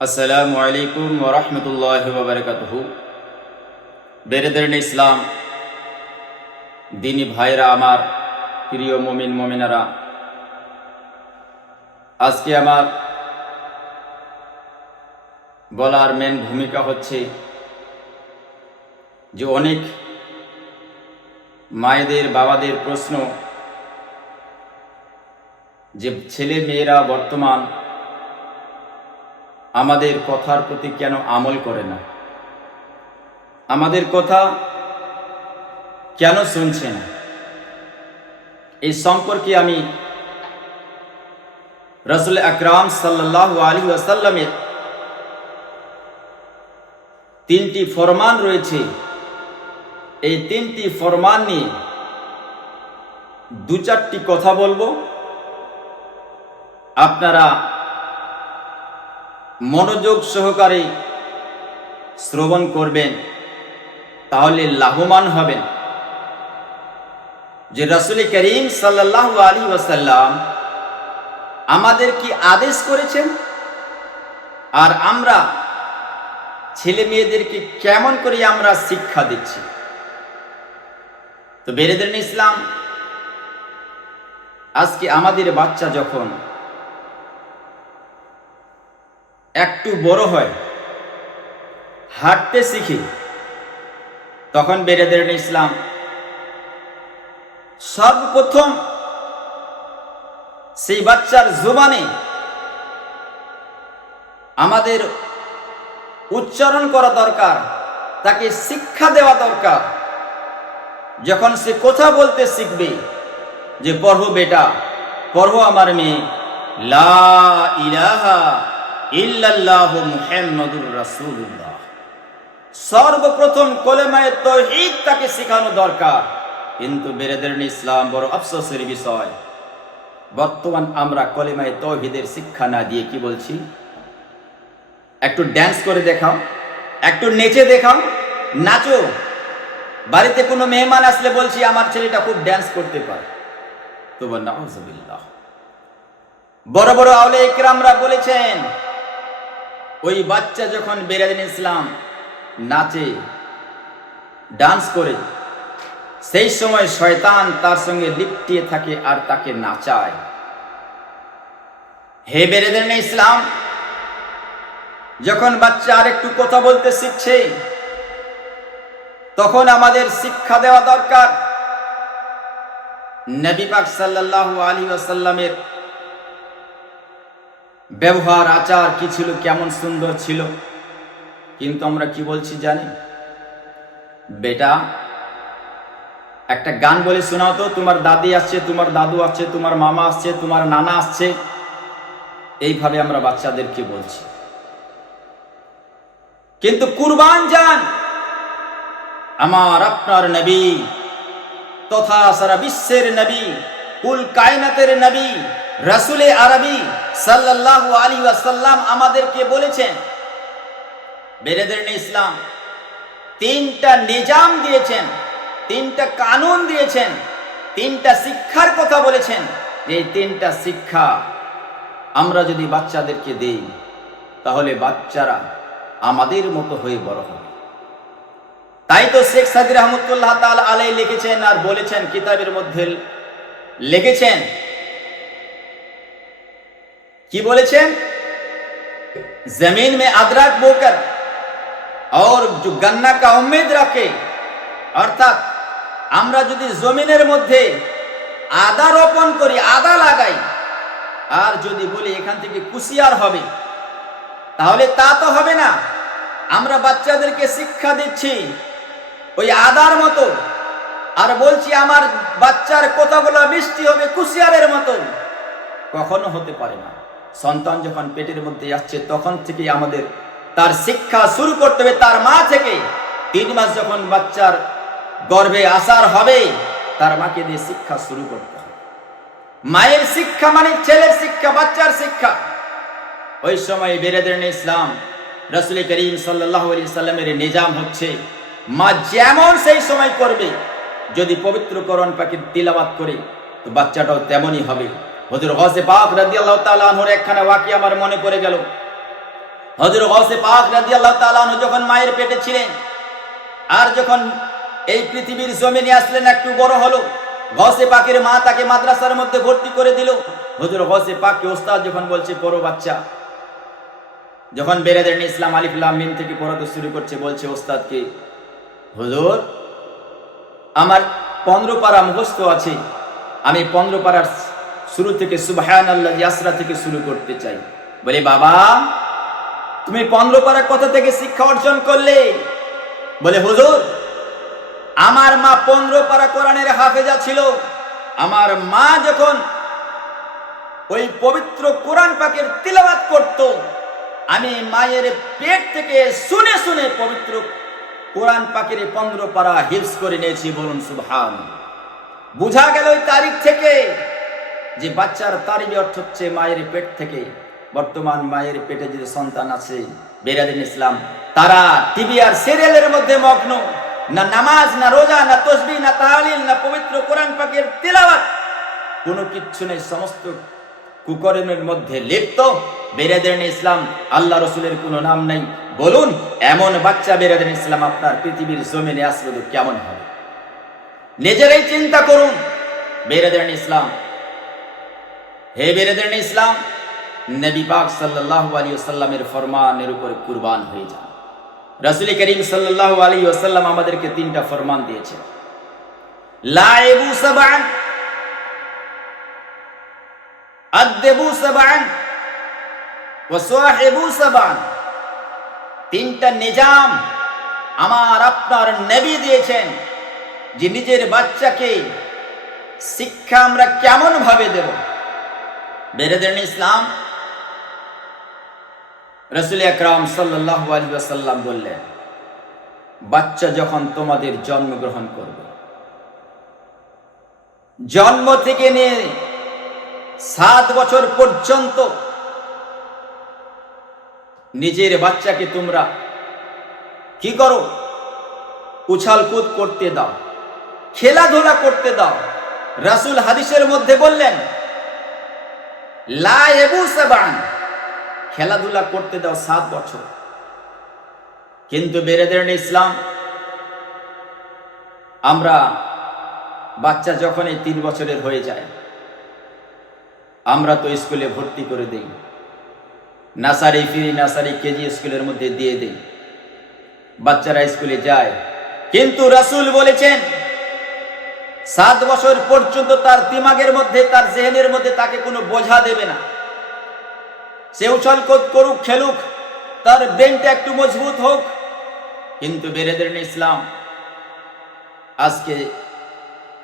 আসসালামু আলাইকুম ওয়া রাহমাতুল্লাহি ওয়া বারাকাতুহু। বেরেদারিন ইসলাম দিনী ভাইরা, আমার প্রিয় মুমিন মুমিনারা, আজকে আমার বলার মেন ভূমিকা হচ্ছে যে অনেক মায়েদের বাবাদের প্রশ্ন যে ছেলে মেয়েরা বর্তমান আমাদের কথার প্রতি কেন আমল করে না, আমাদের কথা কেন শুনছে না। এই সম্পর্কে আমি রাসূল আকরাম সাল্লাল্লাহু আলাইহি ওয়াসাল্লামের তিনটি ফরমান রয়েছে। এই তিনটি ফরমান নিয়ে দু চারটি কথা বলবো, আপনারা মনোযোগ সহকারে শ্রবণ করবেন, তাহলে লাভবান হবেন। যে রাসূল করিম সাল্লাল্লাহু আলাইহি ওয়াসাল্লাম আমাদের কি আদেশ করেছেন, আর আমরা ছেলে মেয়েদেরকে কেমন করে আমরা শিক্ষা দিচ্ছি। তো বেরেদারিন ইসলাম, আজকে আমাদের বাচ্চা যখন একটু বড় হয়, হাঁটতে শিখে, তখন বেরেদারিন ইসলাম সর্বপ্রথম সেই বাচ্চার জবানে আমাদের উচ্চারণ করা দরকার, তাকে শিক্ষা দেওয়া দরকার। যখন সে কথা বলতে শিখবে, যে পড়ো বেটা, পড়ো আমার মেয়ে, লা ইলাহা ইল্লাল্লাহু মুহাম্মাদুর রাসূলুল্লাহ, সর্বপ্রথম কলেমায়ে তাওহীদ তাকে শেখানো দরকার। কিন্তু বেরেদারিন ইসলাম, বড় আফসোসের বিষয়, বর্তমান আমরা কলেমায়ে তাওহীদের শিক্ষা না দিয়ে কি বলছি, একটু ড্যান্স করে দেখাও, একটু নেচে দেখাও, নাচো। বাড়িতে কোনো মেহমান আসলে বলছি আমার ছেলেটা খুব ড্যান্স করতে পারে, তো নাউযুবিল্লাহ। বড় বড় আউলিয়া ইকরামরা বলেছেন, ওই বাচ্চা যখন বেরেদারিন ইসলাম নাচে, ডান্স করে, সেই সময় শয়তান তার সঙ্গে লিপ্টিয়ে থাকে আর তাকে নাচায়। হে বেরেদারিন ইসলাম, যখন বাচ্চা আর একটু কথা বলতে শিখছে, তখন আমাদের শিক্ষা দেওয়া দরকার। নবী পাক সাল্লাল্লাহু আলাইহি ওয়াসাল্লামের ব্যবহার আচার কি ছিল, কেমন সুন্দর ছিল। কিন্তু আমরা কি বলছি জানি, বেটা একটা গান বলে শোনাও তো, তোমার দাদি আসছে, তোমার দাদু আসছে, তোমার মামা আসছে, তোমার নানা আসছে। এইভাবে আমরা বাচ্চাদেরকে বলছি। কিন্তু কুরবান যান আমার আপনার নবী তথা সারা বিশ্বের নবী, কুল কায়নাতের নবী রাসূলে আরবী সাল্লাল্লাহু আলাইহি ওয়াসাল্লাম আমাদেরকে বলেছেন, বেরেদারিন ইসলাম তিনটা নিজাম দিয়েছেন, তিনটা কানুন দিয়েছেন, তিনটা শিক্ষার কথা বলেছেন। যে তিনটা শিক্ষা আমরা যদি বাচ্চাদেরকে দেই, তাহলে বাচ্চারা আমাদের মতো হয়ে বড় হবে। তাই তো শেখ সাদী রহমতুল্লাহ তাআলা আলাইহি লিখেছেন আর বলেছেন, কিতাবের মধ্যে লিখেছেন, কি বলেছেন, জমিন में अदरक बोकर और जो गन्ना का उम्मीद रखे, অর্থাৎ আমরা যদি জমিনের মধ্যে আদা রোপণ করি, আদা লাগাই, আর যদি বলি এখান থেকে কুশিয়ার হবে, তাহলে তা তো হবে না। আমরা বাচ্চাদেরকে শিক্ষা দিচ্ছি ওই আদার মতো, আর বলছি আমার বাচ্চার কথাগুলো মিষ্টি হবে কুশিয়ারের মতো। কখনো হতে পারে না। সন্তান যখন পেটের মধ্যে আসছে, তখন থেকে আমাদের তার শিক্ষা শুরু করতে হবে, তার মা থেকে। 3 মাস যখন বাচ্চার গর্ভে আসার হবে, তার মাকে দিয়ে শিক্ষা শুরু করতে হবে। মায়ের শিক্ষা মানে ছেলের শিক্ষা, বাচ্চার শিক্ষা। ওই সময় বেরেদারিন ইসলাম রাসূল করিম সাল্লাল্লাহু আলাইহি ওয়াসাল্লামের নিজাম হচ্ছে, মা যেমন সেই সময় করবে, যদি পবিত্র কোরআন পাকের তিলাওয়াত করে, তো বাচ্চাটাও তেমনই হবে। হুজুর গাউসে পাক রাদিয়াল্লাহু তাআলা আনহুর একখানা ওয়াকিয়া আমার মনে পড়ে গেল। হযরত গাউসে পাক রাদিয়াল্লাহু তাআলা আনহু যখন মায়ের পেটে ছিলেন আর যখন এই পৃথিবীর জমিনে আসলেন, একটু বড় হলো, গাউসে পাকের মা তাকে মাদ্রাসার মধ্যে ভর্তি করে দিল। হযরত গাউসে পাককে ওস্তাদ যখন বলছে বড় বাচ্চা, যখন বেরাদার ইসলাম আলিফ লাম মিম থেকে পড়াতে শুরু করছে, বলছে ওস্তাদকে, হুজুর আমার 15 পারা মুখস্থ আছে, আমি 15 পারার শুরু থেকে সুবহানাল্লাহি আসরা থেকে শুরু করতে চাই। বলে বাবা তুমি 15 পারা কোথা থেকে শিক্ষা অর্জন করলে? বলে হুজুর আমার মা 15 পারা কোরআনের হাফেজা ছিল। আমার মা যখন ওই পবিত্র কোরআন পাকের তিলাওয়াত করত, আমি মায়ের পেট থেকে শুনে শুনে পবিত্র কোরআন পাকের 15 পারা হিফজ করে নিয়েছি। বলুন সুবহান। বুঝা গেল ওই তারিখ থেকে যে বাচ্চার তারিখের অর্থ হচ্ছে মায়ের পেট থেকে। বর্তমান মায়ের পেটে যে সন্তান আছে বেরাদিন ইসলাম, তারা টিভি আর সিরিয়ালের মধ্যে মগ্ন, না নামাজ, না রোজা, না তাসবিহ, না তাহলিল, না পবিত্র কোরআন পাকের তিলাওয়াত, কোনো কিচ্ছু নেই, সমস্ত কুকর্মের মধ্যে লিপ্ত। বেরাদিন ইসলাম আল্লাহ রসুলের কোনো নাম নেই। বলুন এমন বাচ্চা বেরাদিন ইসলাম আপনার পৃথিবীর জমিনে আসলে তো কেমন হবে? নিজেরাই চিন্তা করুন। বেরাদিন ইসলাম, হে বেরাদিন ইসলাম, নবী পাক সাল্লাল্লাহু আলাইহি ওয়াসাল্লামের ফরমানের উপরে কুরবান হয়ে যান। রাসূল করিম সাল্লাল্লাহু আলাইহি ওয়াসাল্লাম আমাদেরকে 3টা ফরমান দিয়েছেন। লাইবু সাবআন, আদবু সাবআন, ওয়া সাহিবু সাবআন। 3টা নিজাম আমার আপনার নবী দিয়েছেন যে নিজের বাচ্চাকে শিক্ষা আমরা কেমন ভাবে দেব। বেরাদিন ইসলাম, রাসূল আকরাম সাল্লাল্লাহু আলাইহি ওয়াসাল্লাম বললেন, বাচ্চা যখন তোমাদের জন্মগ্রহণ করবে, জন্ম থেকে নিয়ে 7 বছর পর্যন্ত নিজের বাচ্চাকে তোমরা কি করো? উছাল কুদ করতে দাও, খেলাধুলা করতে দাও। রাসূল হাদিসের মধ্যে বললেন লাইবু সাবআন, খেলাধুলা করতে দাও 7 বছর। কিন্তু বেরাদিন ইসলাম, আমরা বাচ্চা যখন 3 বছরের হয়ে যায়, আমরা তো স্কুলে ভর্তি করে দেই, নার্সারি, প্রি নার্সারি, কেজি স্কুলের মধ্যে দিয়ে দেই, বাচ্চারা স্কুলে যায়। কিন্তু রাসূল বলেছেন 7 বছর পর্যন্ত তার দিমাগের মধ্যে, তার জেহেনের মধ্যে তাকে কোনো বোঝা দেবে না। সে উছল কুদ করুক, খেলুক, তার ব্রেনটা একটু মজবুত হোক। কিন্তু বেরাদিন ইসলাম, আজকে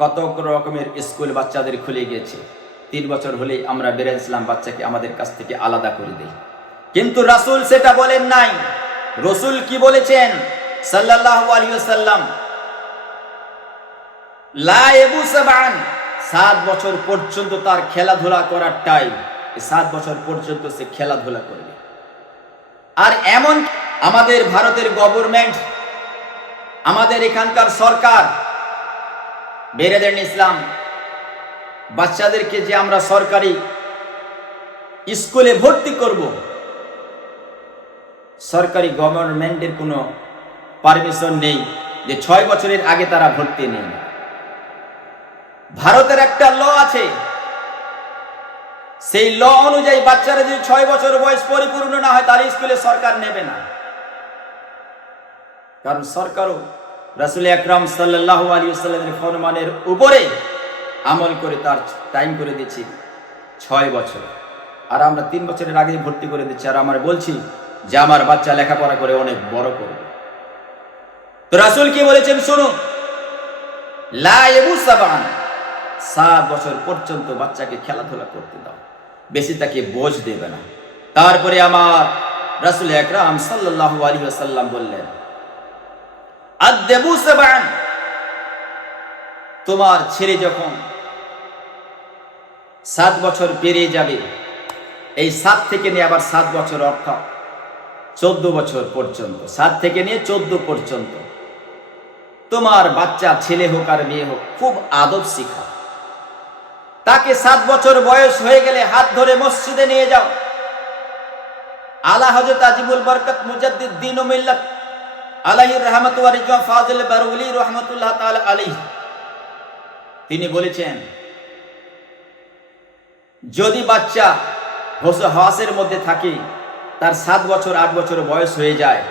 কত রকমের স্কুল বাচ্চাদের খুলে গিয়েছে। 3 বছর হলেই আমরা বেরাদিন ইসলাম বাচ্চাকে আমাদের কাছ থেকে আলাদা করে দেই। কিন্তু রাসূল সেটা বলেন নাই। রাসূল কি বলেছেন সাল্লাল্লাহু আলাইহি ওয়াসাল্লাম? লাইবু সাবআন, 7 বছর পর্যন্ত তার খেলাধুলা করার টাইম। 7 বছর পর্যন্ত সে খেলাধুলা করবে। আর এমন আমাদের ভারতের গভর্নমেন্ট, আমাদের এখানকার সরকার, বেরাদিন ইসলাম, বাচ্চাদেরকে যে আমরা সরকারি স্কুলে ভর্তি করব, সরকারি গভর্নমেন্টের কোনো পারমিশন নেই যে 6 বছরের আগে তারা ভর্তি নেই। ভারতের একটা ল আছে, সেই ল অনুযায়ী বাচ্চারা যদি 6 বছর বয়স পরিপূর্ণ না হয় তাহলে স্কুলে সরকার নেবে না। কারণ সরকারও রাসূল আকরাম সাল্লাল্লাহু আলাইহি ওয়াসাল্লামের ফরমানের উপরে আমল করে তার টাইম করে দিয়েছি 6 বছর। আর আমরা 3 বছরের আগেই ভর্তি করে দিচ্ছি। আর আমরা বলছি যে আমার বাচ্চা লেখাপড়া করে অনেক বড় করবে। তো রাসূল কি বলেছেন শুনুন, লাইবু সাবআন, 7 বছর পর্যন্ত বাচ্চাকে খেলাধুলা করতে দাও, বেশি তাকে বোঝ দেবে না। তারপরে আমার রাসূল আকরাম সাল্লাল্লাহু আলাইহি ওয়াসাল্লাম বললেন, আদবু সাবআন, তোমার ছেলে যখন 7 বছর পেরিয়ে যাবে, এই 7 থেকে নিয়ে আবার 7 বছর অর্থাৎ 14 বছর পর্যন্ত, 7 থেকে নিয়ে 14 পর্যন্ত তোমার বাচ্চা ছেলে হোক আর মেয়ে হোক খুব আদব শিখাও। তাকে 7 বছর বয়স হয়ে গেলে হাত ধরে মসজিদে নিয়ে যাও, আলা হযরত আজিমুল বরকত মুজাদ্দিদ দ্বীন ও মিল্লাত আলাইহির রাহমাতু ওয়া রিজওয়ান ফাজিল বারউলি রাহমাতুল্লাহ তাআলা আলাইহি, তিনি বলেছেন, যদি বাচ্চা হাওয়াসের মধ্যে থাকে, তার 7 বছর 8 বছর বয়স হয়ে যায়,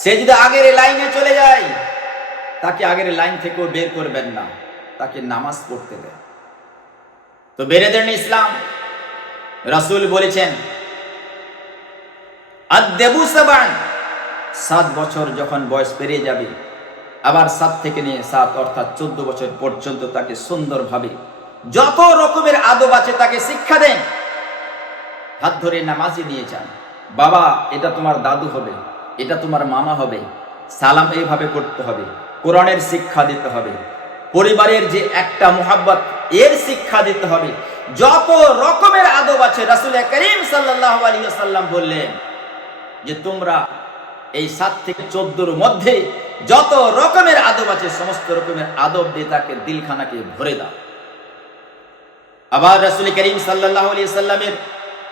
সে যদি আগের লাইনে চলে যায়, তাকে আগের লাইন থেকেও বের করবেন না, তাকে নামাজ পড়তে দেন। তো বেরেদের ইসলাম রাসূল বলেছেন, আদবু সাবান, 7 বছর যখন বয়স পেরিয়ে যাবে, আবার 7 থেকে নিয়ে 7 অর্থাৎ 14 বছর পর্যন্ত তাকে সুন্দরভাবে যত রকমের আদব আছে তাকে শিক্ষা দেন। হাত ধরে নামাজে নিয়ে যান, বাবা এটা তোমার দাদু হবে, এটা তোমার মামা হবে, সালাম এইভাবে করতে হবে, কোরআনের শিক্ষা দিতে হবে, পরিবারের যে একটা মুহাব্বত এর শিক্ষা দিতে হবে, যত রকমের আদব আছে রাসূল করিম সাল্লাল্লাহু আলাইহি ওয়াসাল্লাম বললেন যে তোমরা এই 7 থেকে 14 মধ্যে যত রকমের আদব আছে সমস্ত রকমের আদব দিয়ে তাকে দিলখানাকে ভরে দাও। আবার রাসূল করিম সাল্লাল্লাহু আলাইহি ওয়াসাল্লামের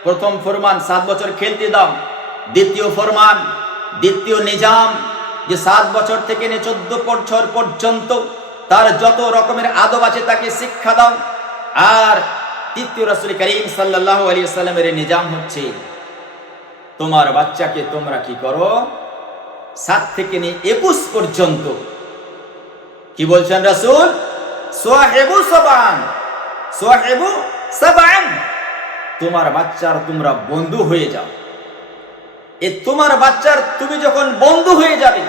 প্রথম ফরমান 7 বছর খেলতে দাও, দ্বিতীয় ফরমান, দ্বিতীয় নিজাম যে 7 বছর থেকে নিয়ে 14 বছর পর্যন্ত তার যত রকমের আদব আছে তাকে শিক্ষা দাও। আর তৃতীয় রাসূল করিম সাল্লাল্লাহু আলাইহি ওয়াসাল্লামের নিজাম হচ্ছে তোমার বাচ্চাকে তোমরা কি করো, 7 থেকে নিয়ে 21 পর্যন্ত, কি বলছেন রাসূল, সাহিবু সাবান, সাহিবু সাবান, তোমার বাচ্চার তোমরা বন্ধু হয়ে যাও। তোমার বাচ্চার তুমি যখন বন্ধু হয়ে যাবে,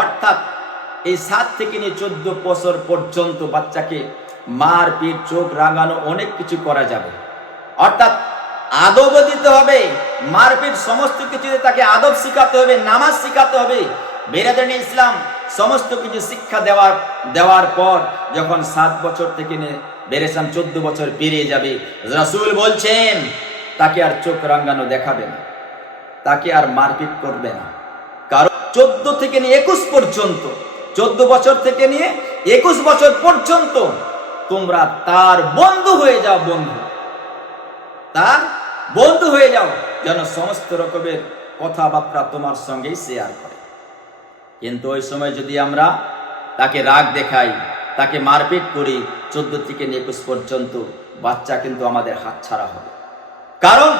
অর্থাৎ এই 7 থেকে নিয়ে 14 বছর পর্যন্ত বাচ্চাকে মারপিট, চোখ রাঙানো, অনেক কিছু করা যাবে, অর্থাৎ আদব দিতে হবে, মারপিট সমস্ত কিছুতে তাকে আদব শিখাতে হবে, নামাজ শিখাতে হবে। বেরাদানি ইসলাম সমস্ত কিছু শিক্ষা দেওয়ার পর যখন 7 বছর থেকে নিয়ে বেরেসাম 14 বছর পেরিয়ে যাবে, রাসূল বলছেন তাকে আর চোখ রাঙানো দেখাবে না, তাকে আর মারপিট করবে না। কারণ 14 থেকে নিয়ে 21 পর্যন্ত, 14 বছর থেকে নিয়ে 21 বছর পর্যন্ত তোমরা তার বন্ধু হয়ে যাও, বন্ধু, তার বন্ধু হয়ে যাও, যেন সমস্ত রকমের কথাবার্তা তোমার সঙ্গেই শেয়ার করে। কিন্তু ওই সময় যদি আমরা তাকে রাগ দেখাই, তাকে মারপিট করি, 14 থেকে 21 পর্যন্ত, বাচ্চা কিন্তু আমাদের হাতছাড়া হবে। কারণ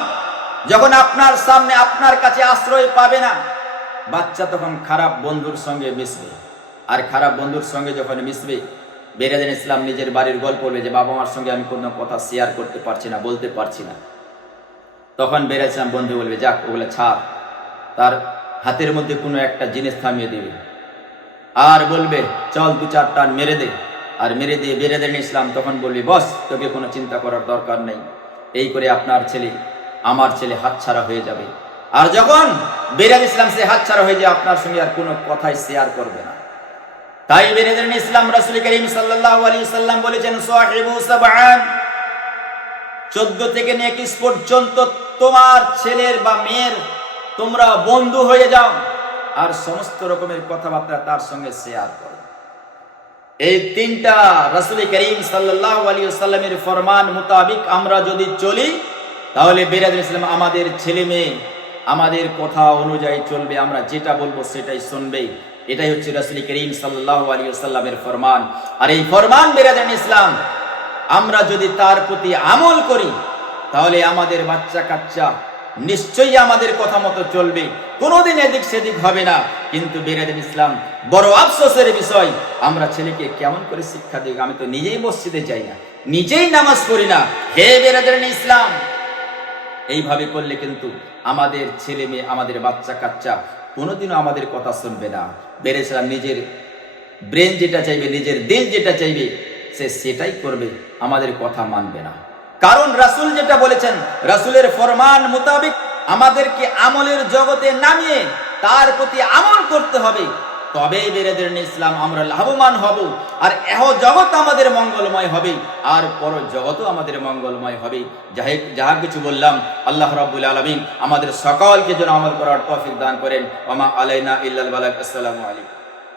যখন আপনার সামনে আপনার কাছে আশ্রয় পাবে না, বাচ্চা তখন খারাপ বন্ধুর সঙ্গে মিশবে। আর খারাপ বন্ধুর সঙ্গে যখন মিশবে, বেরাদান ইসলাম নিজের বাড়ির গল্প বলবে যে বাবা মার সঙ্গে আমি কোনো কথা শেয়ার করতে পারছি না, বলতে পারছি না, তখন বেরাদান ইসলাম বন্ধু বলবে যাক ওগুলো ছাড়, তার হাতের মধ্যে কোনো একটা জিনিস থামিয়ে দেবে আর বলবে চল 2-4 টান মেরে দে, আর মেরে দিয়ে বেরাদান ইসলাম তখন বলবে বস তোকে কোনো চিন্তা করার দরকার নেই, এই করে আপনার ছেলে আমার ছেলে হাতছাড়া হয়ে যাবে। আর যখন বেরাদান ইসলাম সে হাতছাড়া হয়ে যায়, আপনার সঙ্গে আর কোনো কথাই শেয়ার করবে না। তাই বেরাদান ইসলাম রাসূল করিম সাল্লাল্লাহু আলাইহি ওয়াসাল্লাম বলেছেন সাহিবু সাবান, 14 থেকে 21 পর্যন্ত তোমার ছেলের বা মেয়ের তোমরা বন্ধু হয়ে যাও, আর সমস্ত রকমের কথাবার্তা তার সঙ্গে শেয়ার করো। এই 3টা রাসূল করিম সাল্লাল্লাহু আলাইহি ওয়াসাল্লামের ফরমান মোতাবেক আমরা যদি চলি, তাহলে বেরাদান ইসলাম আমাদের ছেলে মেয়ে আমাদের কথা অনুযায়ী চলবে, আমরা যেটা বলবো সেটাই শুনবে। এটাই হচ্ছে রাসূল করিম সাল্লাল্লাহু আলাইহি ওয়াসাল্লামের ফরমান। আর এই ফরমান বেরাদান ইসলাম আমরা যদি তার প্রতি আমল করি, তাহলে আমাদের বাচ্চা কাচ্চা নিশ্চয়ই আমাদের কথা মতো চলবে, কোনোদিন এদিক সেদিক হবে না। কিন্তু বেরাদান ইসলাম বড় আফসোসের বিষয়, আমরা ছেলেকে কেমন করে শিক্ষা দিই? আমি তো নিজেই মসজিদে যাই না, নিজেই নামাজ পড়ি না। হে বেরাদান ইসলাম, এইভাবে করলে কিন্তু আমাদের ছেলে মেয়ে, আমাদের বাচ্চা কাচ্চা কোনোদিনও আমাদের কথা শুনবে না। বেরাদান ইসলাম নিজের ব্রেন যেটা চাইবে, নিজের দিল যেটা চাইবে, সে সেটাই করবে, আমাদের কথা মানবে না। কারণ রাসূল যেটা বলেছেন, রাসূলের ফরমান মোতাবেক আমাদেরকে আমলের জগতে নামিয়ে তার প্রতি আমল করতে হবে, তবেই বেরাদান ইসলাম আমরা লাভবান হব। আর এহ জগৎ আমাদের মঙ্গলময় হবে, আর পর জগৎও আমাদের মঙ্গলময় হবে। যাহা কিছু বললাম, আল্লাহ রাব্বুল আলামিন আমাদের সকলকে যেন আমল করার তৌফিক দান করেন। ওয়া মা আলাইনা ইল্লাল বালাগ। আসসালামু আলাইকুম।